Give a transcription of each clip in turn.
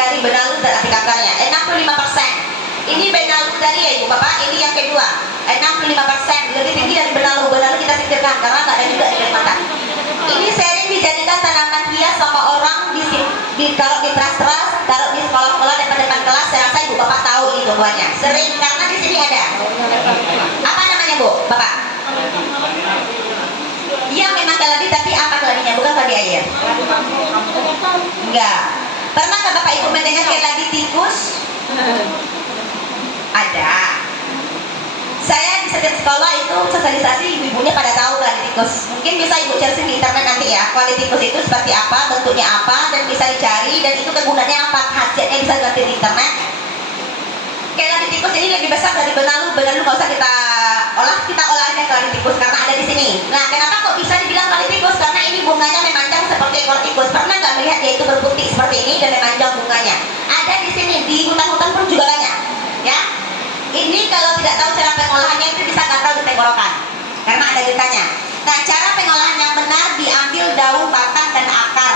dari benalu dan arti kankernya. 65%. Ini benalu tadi ya Ibu Bapak, ini yang kedua. 65% lebih tinggi dari benalu. Benalu kita singkirkan karena nggak ada juga di Kalimantan. Ini sering dijadikan tanaman hias sama orang kalau di teras-teras, kalau di sekolah-sekolah depan-depan kelas. Saya rasa Ibu Bapak tahu ini tumbuhannya. Sering karena di sini ada. Apa namanya Bu, Bapak? Iya memang keladi, tapi apa keladinya? Bukan keladi air. Enggak. Pernah nggak Bapak Ibu mendengar keladi tikus? Ada. Saya di setiap sekolah itu sosialisasi, ibu-ibunya pada tahu keladi tikus. Mungkin bisa Ibu cari di internet nanti ya, keladi tikus itu seperti apa, bentuknya apa, dan bisa dicari, dan itu kegunaannya apa, khasiatnya bisa dilihat di internet. Keladi tikus ini lebih besar dari benalu. Benalu nggak usah kita olah aja keladi tikus karena ada di sini. Nah, kenapa kok bisa dibilang keladi tikus? Karena ini bunganya memanjang seperti ekor tikus. Pernah nggak melihat dia itu berputih seperti ini dan memanjang bunganya? Ada di sini, di hutan-hutan pun juga banyak. Ya, ini kalau tidak tahu cara pengolahannya itu bisa gatal di tenggorokan karena ada getahnya. Nah, cara pengolahan yang benar, diambil daun, batang, dan akar.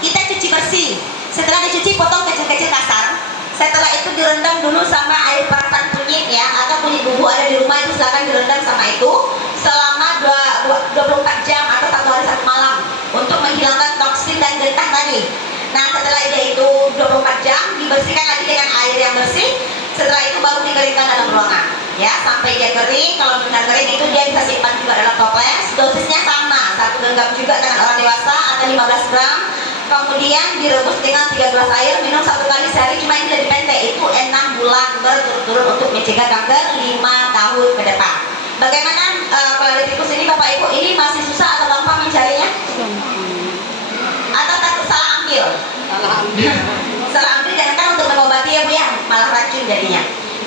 Kita cuci bersih. Setelah dicuci, potong kecil-kecil kasar. Setelah itu direndam dulu sama air perasan kunyit ya, atau kunyit bubuk ada di rumah itu silakan direndam sama itu selama 24 jam atau 1 hari 1 malam untuk menghilangkan toksin dan getah tadi. Nah, setelah itu 24 jam dibersihkan lagi dengan air yang bersih. Setelah itu baru dikeringkan dalam ruangan ya sampai dia kering. Kalau benar kering itu dia bisa simpan juga dalam toples. Dosisnya sama, 1 genggam juga dengan orang dewasa atau 15 gram. Kemudian direbus dengan 3 gelas air, minum 1 kali sehari. Cuma ini lebih pendek, itu 6 bulan berturut-turut untuk mencegah kanker 5 tahun ke depan. Bagaimana keladi tikus ini Bapak Ibu? Ini masih susah atau gampang mencarinya? Atau takut salah ambil? Salah ambil jangan kan untuk mengobati ya Bu ya, malah racun jadinya.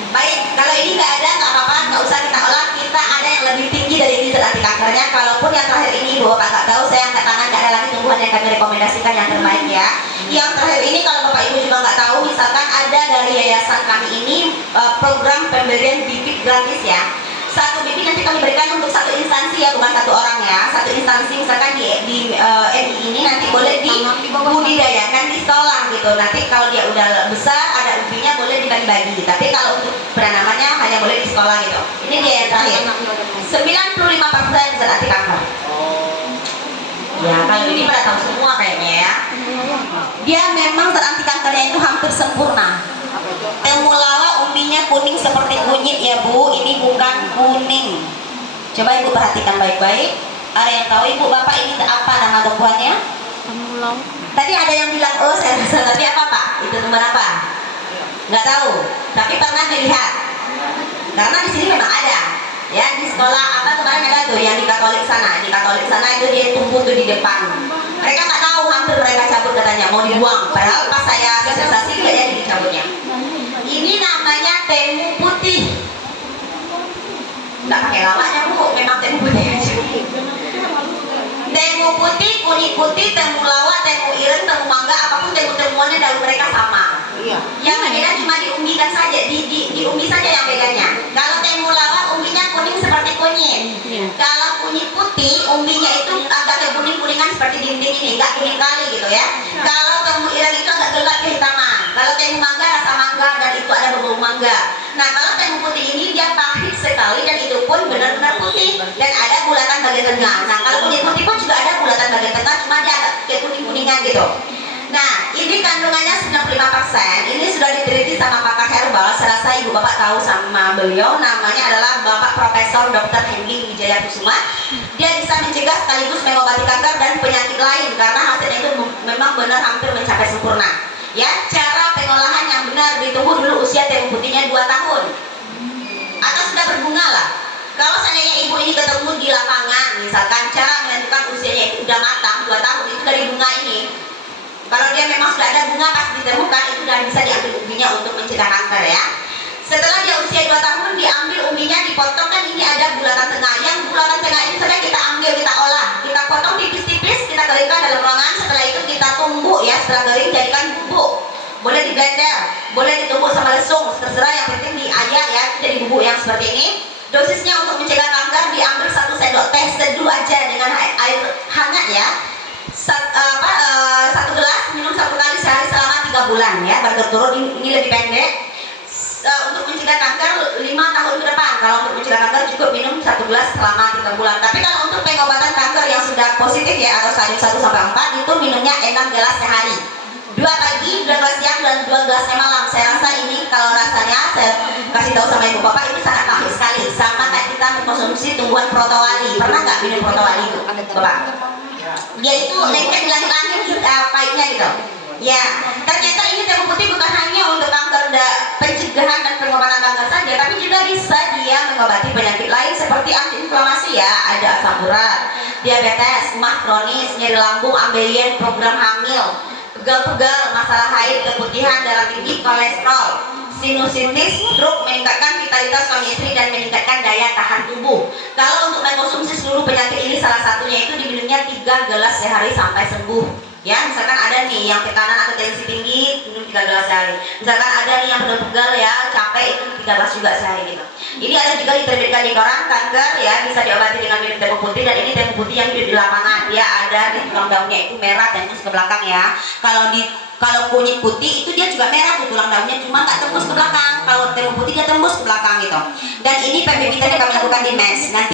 Baik, kalau ini nggak ada nggak apa-apa, nggak usah kita olah. Kita ada yang lebih tinggi dari ini zat anti kankernya. Kalaupun yang terakhir ini Ibu Bapak nggak tahu, saya angkat tangan, nggak ada lagi tumbuhan yang kami rekomendasikan yang terbaik ya. Yang terakhir ini kalau Bapak Ibu juga nggak tahu, misalkan ada dari yayasan kami ini program pemberian bibit gratis ya. 1 bibit nanti kami berikan untuk 1 instansi ya, bukan 1 orang ya. 1 instansi misalkan di MI ini nanti boleh dibudidayakan di sekolah gitu. Nanti kalau dia udah besar ada ubinya boleh dibagi-bagi. Tapi kalau untuk penanamannya hanya boleh di sekolah gitu. Ini dia yang terakhir. 95% zat anti kanker. Ya kalau ini pada tahu semua kayaknya ya. Dia memang zat anti kankernya itu hampir sempurna. Temulawak umbinya kuning seperti kunyit ya Bu, ini bukan kuning. Coba Ibu perhatikan baik-baik. Ada yang tahu Ibu Bapak ini apa nama tumbuhannya? Temulawak. Tadi ada yang bilang oh saya rasa, tapi apa Pak? Itu tumbuhan apa? Nggak tahu, tapi pernah melihat. Karena di sini memang ada. Ya di sekolah apa kemarin ada tuh yang di Katolik sana. Di Katolik sana itu dia tumbuh tuh di depan. Mereka nggak tahu, hampir mereka cabut katanya mau dibuang. Padahal pas saya sosialisasi nggak jadi dicabutnya. Ini namanya temu putih. Nggak pakai lamanya Bu, memang temu putih aja. Temu putih, kunyit putih, temulawak, temu ireng, temu mangga, apapun temu-temuannya daun mereka sama. Iya. Yang beda cuma diumbikan saja, diumbi saja yang bedanya. Kalau temulawak umbinya kuning seperti kunyit. Iya. Kalau kunyit putih umbinya itu agak kekuning-kuningan seperti dinding ini, nggak kuning kali gitu ya. Kalau temu ireng itu agak gelap kehitaman. Kalau temu mangga rasa mangga dan itu ada bau mangga. Nah kalau temu putih ini dia pahit sekali dan itu pun benar-benar putih dan ada bulatan bagian tengah. Nah kalau kunyit putih pun juga ada bulatan bagian tengah, cuma dia agak kekuning-kuningan gitu. Nah, ini kandungannya 95%. Ini sudah diteliti sama pakar herbal. Saya rasa Ibu Bapak tahu sama beliau. Namanya adalah Bapak Profesor Dr. Hendy Wijaya Kusuma. Dia bisa mencegah sekaligus mengobati kanker dan penyakit lain karena hasilnya itu memang benar hampir mencapai sempurna. Ya, cara pengolahan yang benar, ditunggu dulu usia temu putihnya 2 tahun atau sudah berbunga lah. Kalau seandainya ibu ini ketemu di lapangan, misalkan cara menentukan usianya itu sudah matang 2 tahun itu dari bunga ini. Kalau dia memang sudah ada bunga pas ditemukan itu sudah bisa diambil umbinya untuk mencegah kanker ya. Setelah dia usia 2 tahun diambil umbinya, dipotong kan ini ada bulatan tengah. Yang bulatan tengah ini saja kita ambil, kita olah, kita potong tipis-tipis, kita keringkan dalam ruangan. Setelah itu kita tumbuk ya, setelah kering jadikan bubuk. Boleh di blender, boleh ditumbuk sama lesung, terserah, yang penting diayak ya, jadi bubuk yang seperti ini. Dosisnya untuk mencegah kanker diambil 1 sendok teh seduh aja dengan air hangat ya. 1 gelas minum 1 kali sehari selama 3 bulan ya berturut-turut. Ini lebih pendek. Untuk mencegah kanker 5 tahun ke depan. Kalau untuk mencegah kanker cukup minum 1 gelas selama 3 bulan. Tapi kalau untuk pengobatan kanker yang sudah positif ya atau stadium 1 sampai 4 itu minumnya 6 gelas sehari. 2 pagi, 2 gelas siang, dan 2 gelasnya malam. Saya rasa ini kalau rasanya saya kasih tahu sama ibu bapak itu sangat pahit sekali. Sama kayak kita mengkonsumsi tumbuhan protowali. Pernah nggak minum protowali itu, bapak? Dia itu lengket di langit-langit pahitnya gitu. Ya, ternyata ini jamu putih bukan hanya untuk kanker pencegahan dan pengobatan kanker saja, tapi juga bisa dia mengobati penyakit lain seperti antiinflamasi ya, ada asam urat, diabetes, mah kronis, nyeri lambung, ambeien, program hamil, pegal-pegal, masalah haid, keputihan, darah tinggi, kolesterol, sinusitis, stroke, meningkatkan vitalitas suami istri dan meningkatkan daya tahan tubuh. Kalau untuk mengkonsumsi seluruh penyakit ini salah satunya itu diminumnya 3 gelas sehari sampai sembuh. Ya, misalkan ada nih yang tekanan atau tensi tinggi minum 3 gelas sehari. Misalkan ada nih yang pegal ya, capek itu 3 gelas juga sehari gitu. Ini ada juga diterbitkan di koran kanker ya bisa diobati dengan minum temu putih, dan ini temu putih yang hidup di lapangan. Dia ada di tulang daunnya itu merah tembus ke belakang ya. Kalau kunyit putih itu dia juga merah tuh tulang daunnya, cuma nggak tembus ke belakang. Kalau temu putih dia tembus ke belakang gitu. Dan ini pembibitan yang kami lakukan di mes. Nanti